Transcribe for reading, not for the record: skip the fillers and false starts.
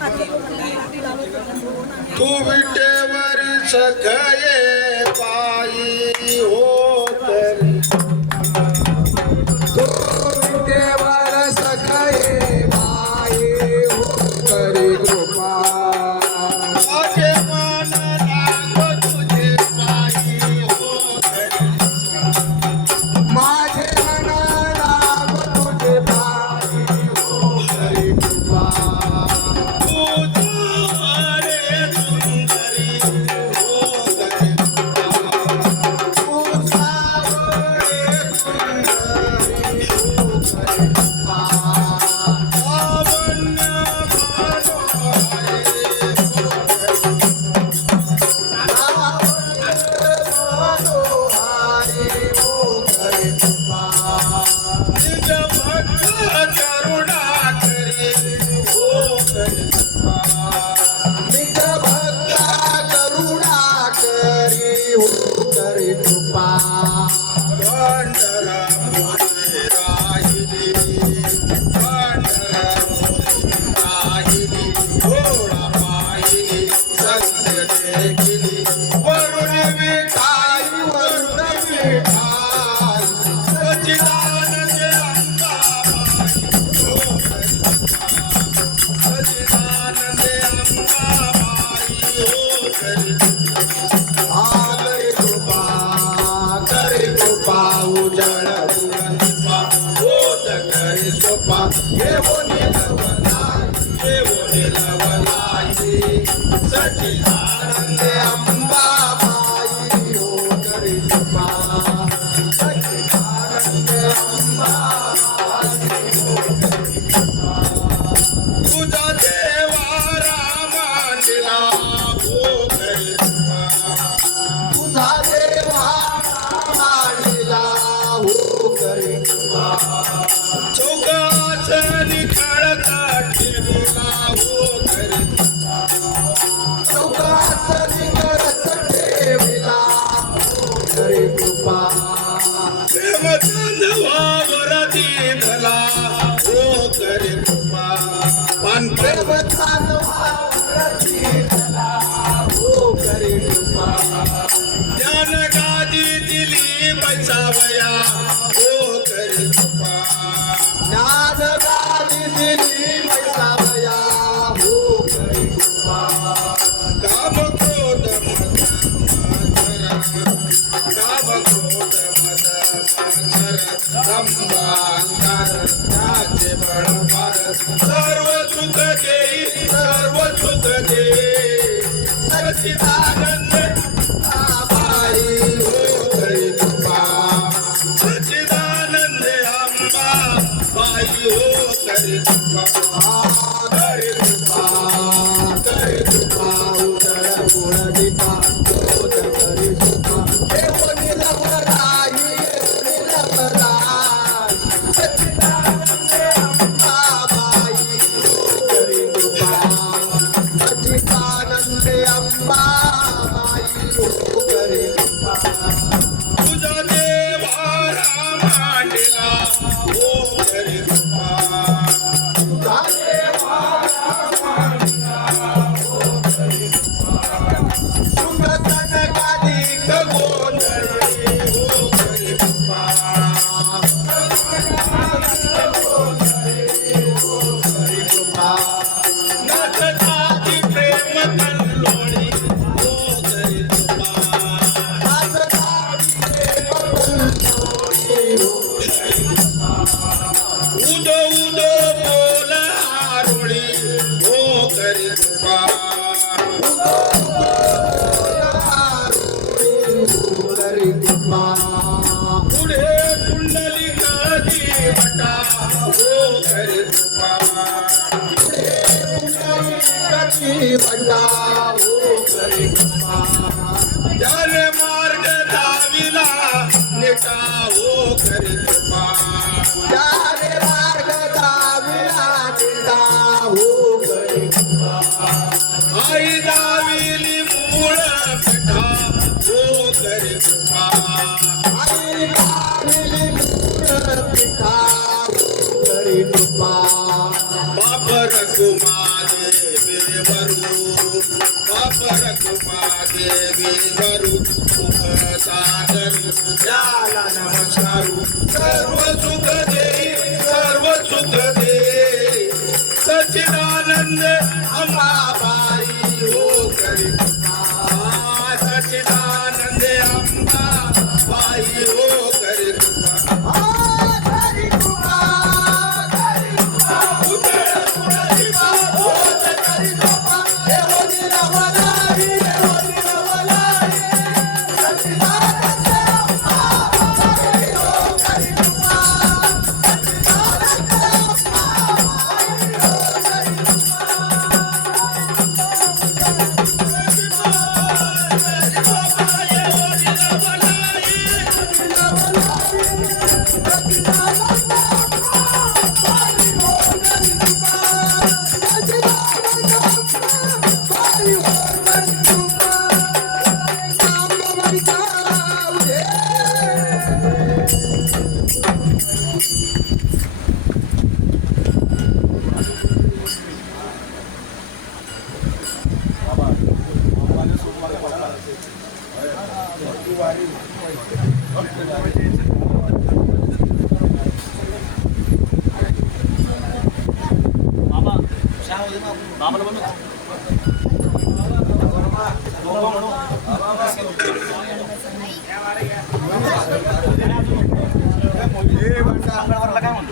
तू विटेवर सखये पायी हो तरी तो विटेवर सखये पायी हो तरी कृपा माझे मन लागो तुझे पायी हो तरी माझे मन लागो तुझे पायी हो तरी कृपा सर्व सुख देई सर्व सुख दे सच्चिदानंद बाई हो तरी कृपा सच्चिदानंद अंबा बाई हो तरी कृपा तरी कृपा तरी कृपा उदर गुण दीपा होत तरी सुखा देव निलवराई निलवराई सच्चिदानंद अंबा बाई हो तरी कृपा सच्चिदानंद अंबा बाई हो तरी कृपा तुझा देवा राम मांडला हो तरी कृपा तुझा देवा राम मांडला हो तरी कृपा सुख सनकाधिक गोंधळी हो तरी कृपा नाथाची प्रेम कल्लोळी हो तरी कृपा उदो उदो बोल आरोळी हो तरी कृपा पुढे कुंडली नदी वटा हो तरी कृपा त्याने मार्ग दाविला नेटा हो तरी कृपा आई दाविली मूळ पिठा हो तरी कृपा बाप रघुमाने वरू वापर कृपा देवी वरू सुख सागर याला नमस्कारू सर्व सुख दे सर्व सुख दे सच्चिदानंद अंबाबाई हो करी सच्चिदानंद अंबाबाई हो करी काय म्हणतो